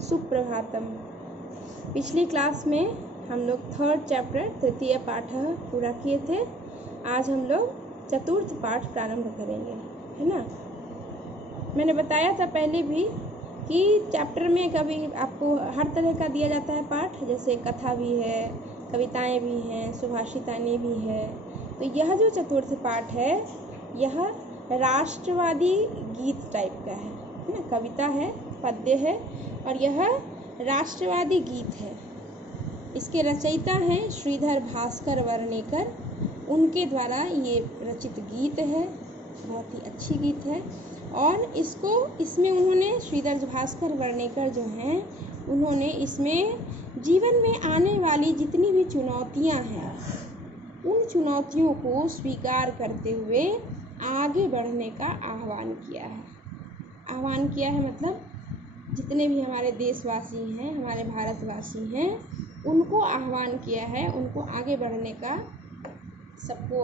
सुप्रभातम। पिछली क्लास में हम लोग 3rd चैप्टर तृतीय पाठ पूरा किए थे। आज हम लोग 4th पाठ प्रारंभ करेंगे, है ना। मैंने बताया था पहले भी कि चैप्टर में कभी आपको हर तरह का दिया जाता है पाठ, जैसे कथा भी है, कविताएं भी हैं, सुभाषिताएं भी है। तो यह जो 4th पाठ है यह राष्ट्रवादी गीत टाइप का है ना। कविता है, पद्य है और यह राष्ट्रवादी गीत है। इसके रचयिता हैं श्रीधर भास्कर वर्णेकर। उनके द्वारा ये रचित गीत है, बहुत ही अच्छी गीत है। और इसमें उन्होंने श्रीधर भास्कर वर्णेकर जो हैं उन्होंने इसमें जीवन में आने वाली जितनी भी चुनौतियां हैं उन चुनौतियों को स्वीकार करते हुए आगे बढ़ने का आह्वान किया है। आह्वान किया है मतलब जितने भी हमारे देशवासी हैं, हमारे भारतवासी हैं, उनको आह्वान किया है, उनको आगे बढ़ने का सबको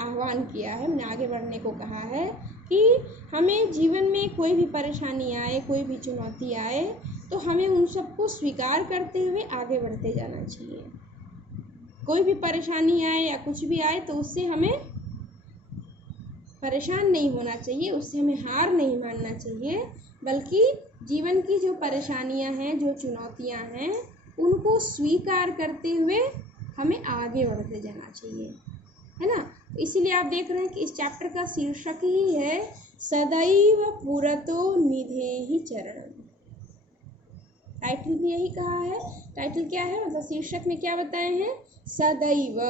आह्वान किया है। मैंने आगे बढ़ने को कहा है कि हमें जीवन में कोई भी परेशानी आए, कोई भी चुनौती आए तो हमें उन सबको स्वीकार करते हुए आगे बढ़ते जाना चाहिए। कोई भी परेशानी आए या कुछ भी आए तो उससे हमें परेशान नहीं होना चाहिए, उससे हमें हार नहीं मानना चाहिए, बल्कि जीवन की जो परेशानियां हैं, जो चुनौतियां हैं, उनको स्वीकार करते हुए हमें आगे बढ़ते जाना चाहिए, है ना। इसीलिए आप देख रहे हैं कि इस चैप्टर का शीर्षक ही है सदैव पुरतो निधेहि चरणम। टाइटल भी यही कहा है। टाइटल क्या है, मतलब शीर्षक में क्या बताए हैं? सदैव।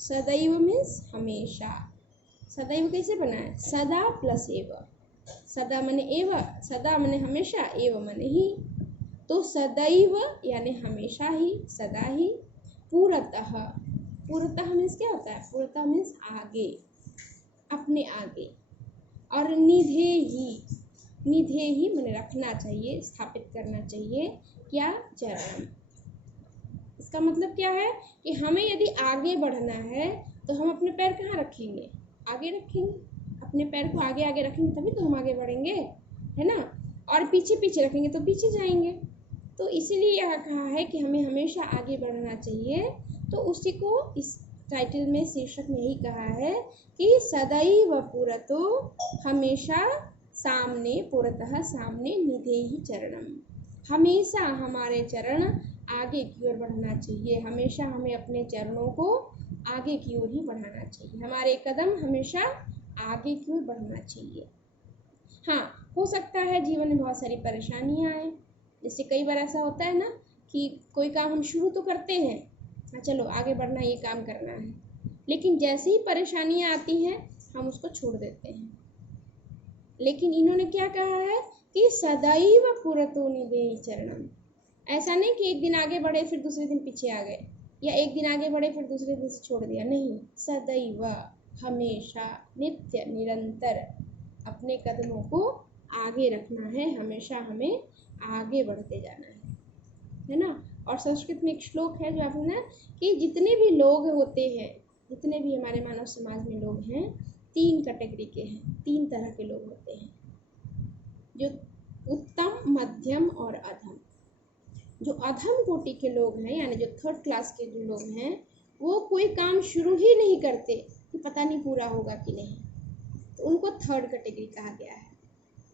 सदैव मीन्स हमेशा। सदैव कैसे बना है? सदा प्लस एव। सदा मने एव, सदा मने हमेशा, एव मने ही। तो सदैव यानी हमेशा ही, सदा ही। पूरतः, पूरतः मीन्स क्या होता है? पूरतः मीन्स आगे, अपने आगे। और निधेहि, निधेहि मने रखना चाहिए, स्थापित करना चाहिए। क्या? चरण। इसका मतलब क्या है कि हमें यदि आगे बढ़ना है तो हम अपने पैर कहाँ रखेंगे? आगे रखेंगे। अपने पैर को आगे आगे रखेंगे तभी तो हम आगे बढ़ेंगे, है ना। और पीछे पीछे रखेंगे तो पीछे जाएंगे। तो इसीलिए यह कहा है कि हमें हमेशा आगे बढ़ना चाहिए। तो उसी को इस टाइटल में, शीर्षक में यही कहा है कि सदैव पुरतो, हमेशा सामने, पुरतः सामने, निधेहि चरणम, हमेशा हमारे चरण आगे की ओर बढ़ना चाहिए। हमेशा हमें अपने चरणों को आगे की ओर ही बढ़ाना चाहिए। हमारे कदम हमेशा आगे की ओर बढ़ना चाहिए। हाँ, हो सकता है जीवन में बहुत सारी परेशानियां आए। जैसे कई बार ऐसा होता है ना कि कोई काम हम शुरू तो करते हैं, हाँ चलो आगे बढ़ना, ये काम करना है, लेकिन जैसे ही परेशानियां आती हैं हम उसको छोड़ देते हैं। लेकिन इन्होंने क्या कहा है कि सदैव पुरतो निधेहि चरणम। ऐसा नहीं कि एक दिन आगे बढ़े फिर दूसरे दिन पीछे आ गए, या एक दिन आगे बढ़े फिर दूसरे दिन से छोड़ दिया। नहीं, सदैव, हमेशा, नित्य, निरंतर अपने कदमों को आगे रखना है। हमेशा हमें आगे बढ़ते जाना है ना। और संस्कृत में एक श्लोक है जो आपने ना कि जितने भी लोग होते हैं, जितने भी हमारे मानव समाज में लोग हैं, 3 कैटेगरी के हैं, 3 तरह के लोग होते हैं, जो उत्तम, मध्यम और अधम। जो अधम कोटि के लोग हैं, यानी जो 3rd क्लास के जो लोग हैं, वो कोई काम शुरू ही नहीं करते कि पता नहीं पूरा होगा कि नहीं, तो उनको 3rd कैटेगरी कहा गया है।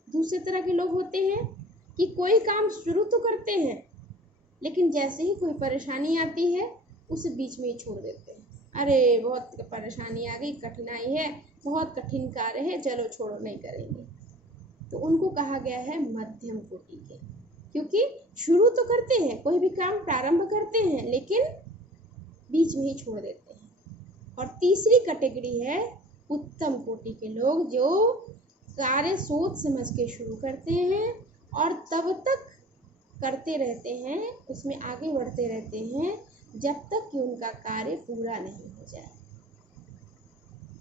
दूसरे तरह के लोग होते हैं कि कोई काम शुरू तो करते हैं, लेकिन जैसे ही कोई परेशानी आती है उसे बीच में ही छोड़ देते हैं। अरे बहुत परेशानी आ गई, कठिनाई है, बहुत कठिन कार्य है, चलो छोड़ो, नहीं करेंगे। तो उनको कहा गया है मध्यम कोटि के, क्योंकि शुरू तो करते हैं, कोई भी काम प्रारंभ करते हैं, लेकिन बीच में ही छोड़ देते हैं। और तीसरी कैटेगरी है उत्तम कोटि के लोग, जो कार्य सोच समझ के शुरू करते हैं और तब तक करते रहते हैं, उसमें आगे बढ़ते रहते हैं जब तक कि उनका कार्य पूरा नहीं हो जाए।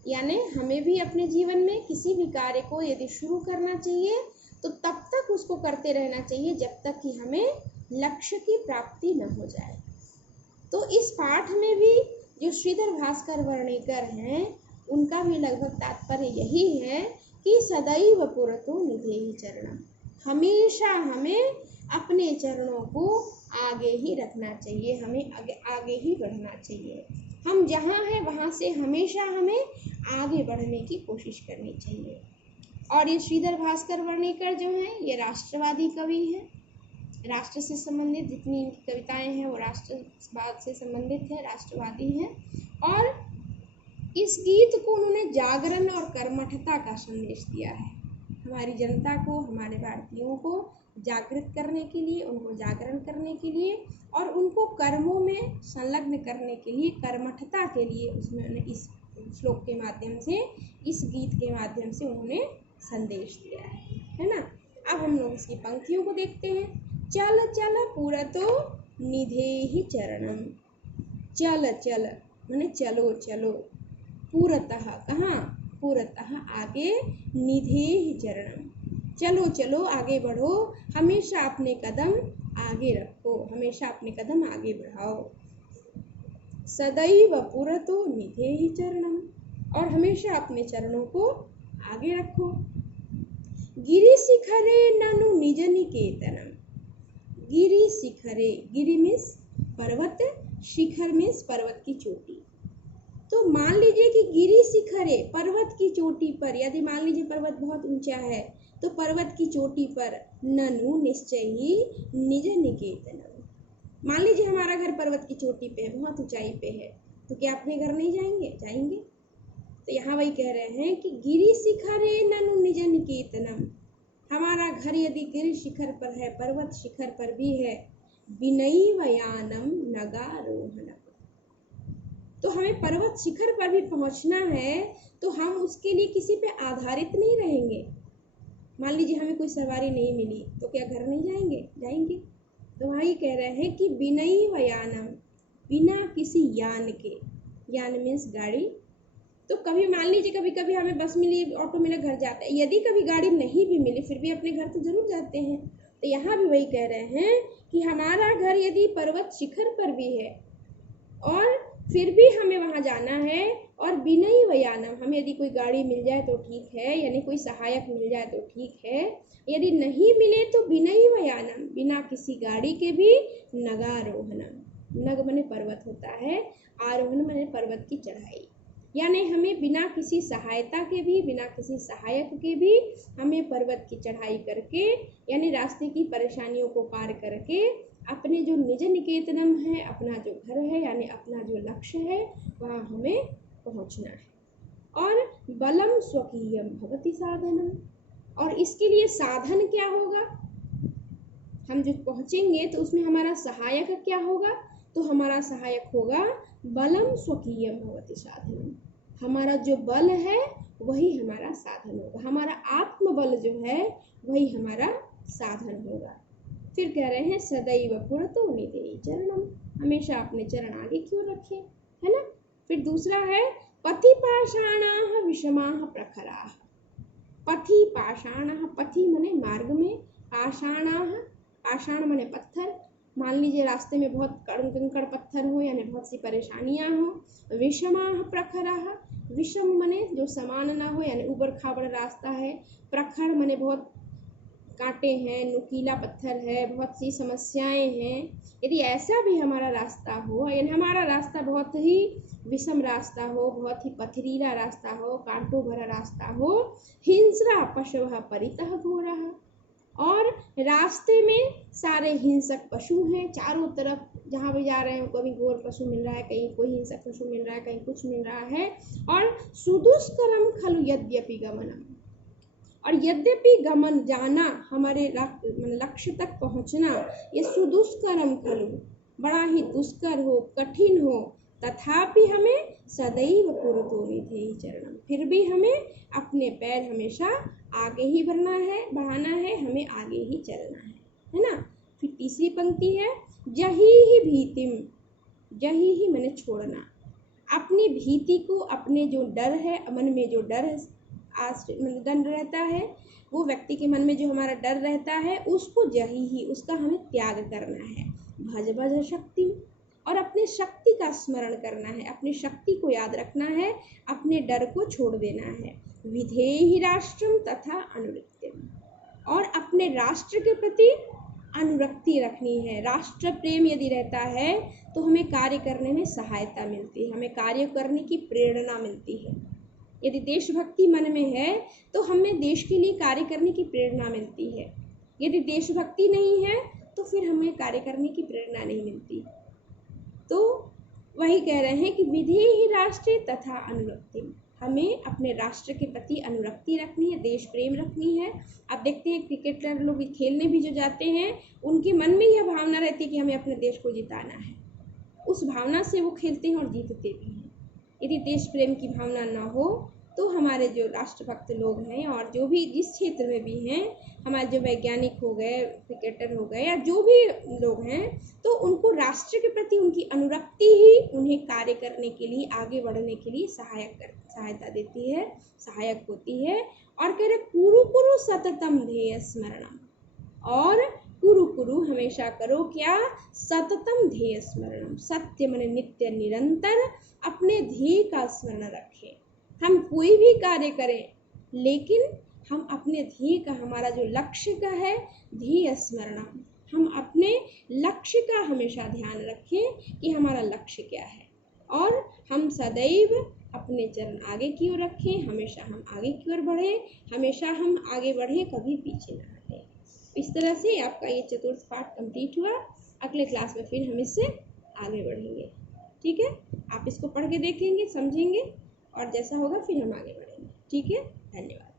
यानी हमें भी अपने जीवन में किसी भी कार्य को यदि शुरू करना चाहिए तो तब तक उसको करते रहना चाहिए जब तक कि हमें लक्ष्य की प्राप्ति न हो जाए। तो इस पाठ में भी जो श्रीधर भास्कर वर्णेकर हैं, उनका भी लगभग तात्पर्य यही है कि सदैव पुरतो निधेहि चरणम, हमेशा हमें अपने चरणों को आगे ही रखना चाहिए, हमें आगे ही बढ़ना चाहिए। हम जहाँ हैं वहाँ से हमेशा हमें आगे बढ़ने की कोशिश करनी चाहिए। और ये श्रीधर भास्कर वर्णेकर जो हैं, ये राष्ट्रवादी कवि हैं। राष्ट्र से संबंधित जितनी इनकी कविताएं हैं वो राष्ट्रवाद से संबंधित है, राष्ट्रवादी हैं। और इस गीत को उन्होंने जागरण और कर्मठता का संदेश दिया है। हमारी जनता को, हमारे भारतीयों को जागृत करने के लिए, उनको जागरण करने के लिए और उनको कर्मों में संलग्न करने के लिए, कर्मठता के लिए उसमें इस श्लोक के माध्यम से, इस गीत के माध्यम से उन्होंने संदेश दिया है ना। अब हम लोग इसकी पंक्तियों को देखते हैं। चल चल पुरतो निधेहि चरणम। चल चल माने चलो चलो, पुरतः कहाँ, पुरतः आगे, निधेहि चरणम चलो चलो आगे बढ़ो, हमेशा अपने कदम आगे रखो, हमेशा अपने कदम आगे बढ़ाओ। सदैव पुरतो निधेहि चरणम, और हमेशा अपने चरणों को आगे रखो। गिरि शिखरे ननु निज निकेतनम। गिरि शिखरे, गिरि मीन्स पर्वत, शिखर मीन्स पर्वत की चोटी। तो मान लीजिए कि गिरि शिखरे, पर्वत की चोटी पर, यदि मान लीजिए पर्वत बहुत ऊंचा है तो पर्वत की चोटी पर, ननु निश्चय ही, निज निकेतनम, मान लीजिए हमारा घर पर्वत की चोटी पे है, बहुत ऊंचाई पे है, तो क्या अपने घर नहीं जाएंगे? जाएंगे। तो यहाँ वही कह रहे हैं कि गिरि शिखरे ननु निज निकेतनम, हमारा घर यदि गिरि शिखर पर है, पर्वत शिखर पर भी है, विनैव यानम नगारोहणम, तो हमें पर्वत शिखर पर भी पहुंचना है तो हम उसके लिए किसी पे आधारित नहीं रहेंगे। मान लीजिए हमें कोई सवारी नहीं मिली तो क्या घर नहीं जाएंगे? जाएंगे। तो वही कह रहे हैं कि विनैव यानम, बिना किसी यान के, यान मीन्स गाड़ी। तो कभी मान लीजिए कभी कभी हमें बस मिली, ऑटो मिला, घर जाते हैं, यदि कभी गाड़ी नहीं भी मिली फिर भी अपने घर तो जरूर जाते हैं। तो यहाँ भी वही कह रहे हैं कि हमारा घर यदि पर्वत शिखर पर भी है और फिर भी हमें वहाँ जाना है, और विनैव यानम, हमें यदि कोई गाड़ी मिल जाए तो ठीक है, यानी कोई सहायक मिल जाए तो ठीक है, यदि नहीं मिले तो विनैव यानम, बिना किसी गाड़ी के भी, नगारोहणम, नग माने पर्वत होता है, आरोहण माने पर्वत की चढ़ाई, यानी हमें बिना किसी सहायता के भी, बिना किसी सहायक के भी हमें पर्वत की चढ़ाई करके, यानी रास्ते की परेशानियों को पार करके अपने जो निज निकेतनम है, अपना जो घर है, यानी अपना जो लक्ष्य है, वहाँ हमें पहुँचना है। और बलम स्वकीयम भवति साधनम, और इसके लिए साधन क्या होगा? हम जो पहुँचेंगे तो उसमें हमारा सहायक क्या होगा? तो हमारा सहायक होगा बलम स्वकीयम भवति साधनम, हमारा जो बल है वही हमारा साधन होगा, हमारा आत्मबल जो है वही हमारा साधन होगा। फिर कह रहे हैं सदैव पुरतो निधेहि चरणम, हमेशा अपने चरण आगे क्यों रखें, है ना। फिर दूसरा है पथि पाषाणाः विषमाः प्रखराः। पथि पाषाणाः, पथि माने मार्ग में, पाषाणाः, पाषाण माने पत्थर, मान लीजिए रास्ते में बहुत कंकड़ पत्थर हो, यानी बहुत सी परेशानियां हो। विषमाः प्रखराः, विषम माने जो समान ना हो, यानी ऊबड़ खाबड़ रास्ता है। प्रखर माने बहुत कांटे हैं, नुकीला पत्थर है, बहुत सी समस्याएं हैं। यदि ऐसा भी हमारा रास्ता हो, यानी हमारा रास्ता बहुत ही विषम रास्ता हो, बहुत ही पथरीला रास्ता हो, कांटों भरा रास्ता हो, हिंस्रा पशवः परितः घोरः, और रास्ते में सारे हिंसक पशु हैं, चारों तरफ जहाँ भी जा रहे हैं कभी घोर पशु मिल रहा है, कहीं कोई हिंसक पशु मिल रहा है, कहीं कुछ मिल रहा है। और सुदुष्करम खलु यद्यपि गमनम, और यद्यपि गमन, जाना, हमारे लक्ष्य तक पहुँचना, ये सुदुष्करम खलु, बड़ा ही दुष्कर हो, कठिन हो, तथापि हमें सदैव पुरतो निधेहि चरणम, फिर भी हमें अपने पैर हमेशा आगे ही बढ़ाना है, हमें आगे ही चलना है ना। फिर तीसरी पंक्ति है जही ही भीतिम, जही ही माने छोड़ना, अपनी भीति को, अपने जो डर है, मन में जो डर डर रहता है, वो व्यक्ति के मन में जो हमारा डर रहता है उसको जही ही, उसका हमें त्याग करना है। भज भज शक्ति, और अपने शक्ति का स्मरण करना है, अपनी शक्ति को याद रखना है, अपने डर को छोड़ देना है। विधेहि राष्ट्रम तथा अनुनित्यम, और अपने राष्ट्र के प्रति अनुरक्ति रखनी है। राष्ट्र प्रेम यदि रहता है तो हमें कार्य करने में सहायता मिलती है, हमें कार्य करने की प्रेरणा मिलती है। यदि देशभक्ति मन में है तो हमें देश के लिए कार्य करने की प्रेरणा मिलती है। यदि देशभक्ति नहीं है तो फिर हमें कार्य करने की प्रेरणा नहीं मिलती। तो वही कह रहे हैं कि विधि ही राष्ट्र तथा अनुरक्ति, हमें अपने राष्ट्र के प्रति अनुरक्ति रखनी है, देश प्रेम रखनी है। अब देखते हैं क्रिकेटर लोग खेलने भी जो जाते हैं उनके मन में यह भावना रहती है कि हमें अपने देश को जिताना है, उस भावना से वो खेलते हैं और जीतते भी हैं। यदि देश प्रेम की भावना ना हो तो हमारे जो राष्ट्रभक्त लोग हैं और जो भी जिस क्षेत्र में भी हैं, हमारे जो वैज्ञानिक हो गए, क्रिकेटर हो गए या जो भी लोग हैं, तो उनको राष्ट्र के प्रति उनकी अनुरक्ति ही उन्हें कार्य करने के लिए, आगे बढ़ने के लिए सहायता देती है, सहायक होती है। और कह रहे कुरु कुरु सततम ध्येय स्मरणम, और कुरु कुरु हमेशा करो क्या, सततम ध्येय स्मरणम, सत्य मन नित्य निरंतर अपने ध्येय का स्मरण रखें। हम कोई भी कार्य करें लेकिन हम अपने ध्येय का, हमारा जो लक्ष्य का है, ध्येय स्मरणम, हम अपने लक्ष्य का हमेशा ध्यान रखें कि हमारा लक्ष्य क्या है, और हम सदैव अपने चरण आगे की ओर रखें, हमेशा हम आगे की ओर बढ़ें, हमेशा हम आगे बढ़ें, कभी पीछे ना हटें। इस तरह से आपका ये चतुर्थ पाठ कंप्लीट हुआ। अगले क्लास में फिर हम इससे आगे बढ़ेंगे। ठीक है, आप इसको पढ़ के देखेंगे, समझेंगे, और जैसा होगा फिर हम आगे बढ़ेंगे। ठीक है, धन्यवाद।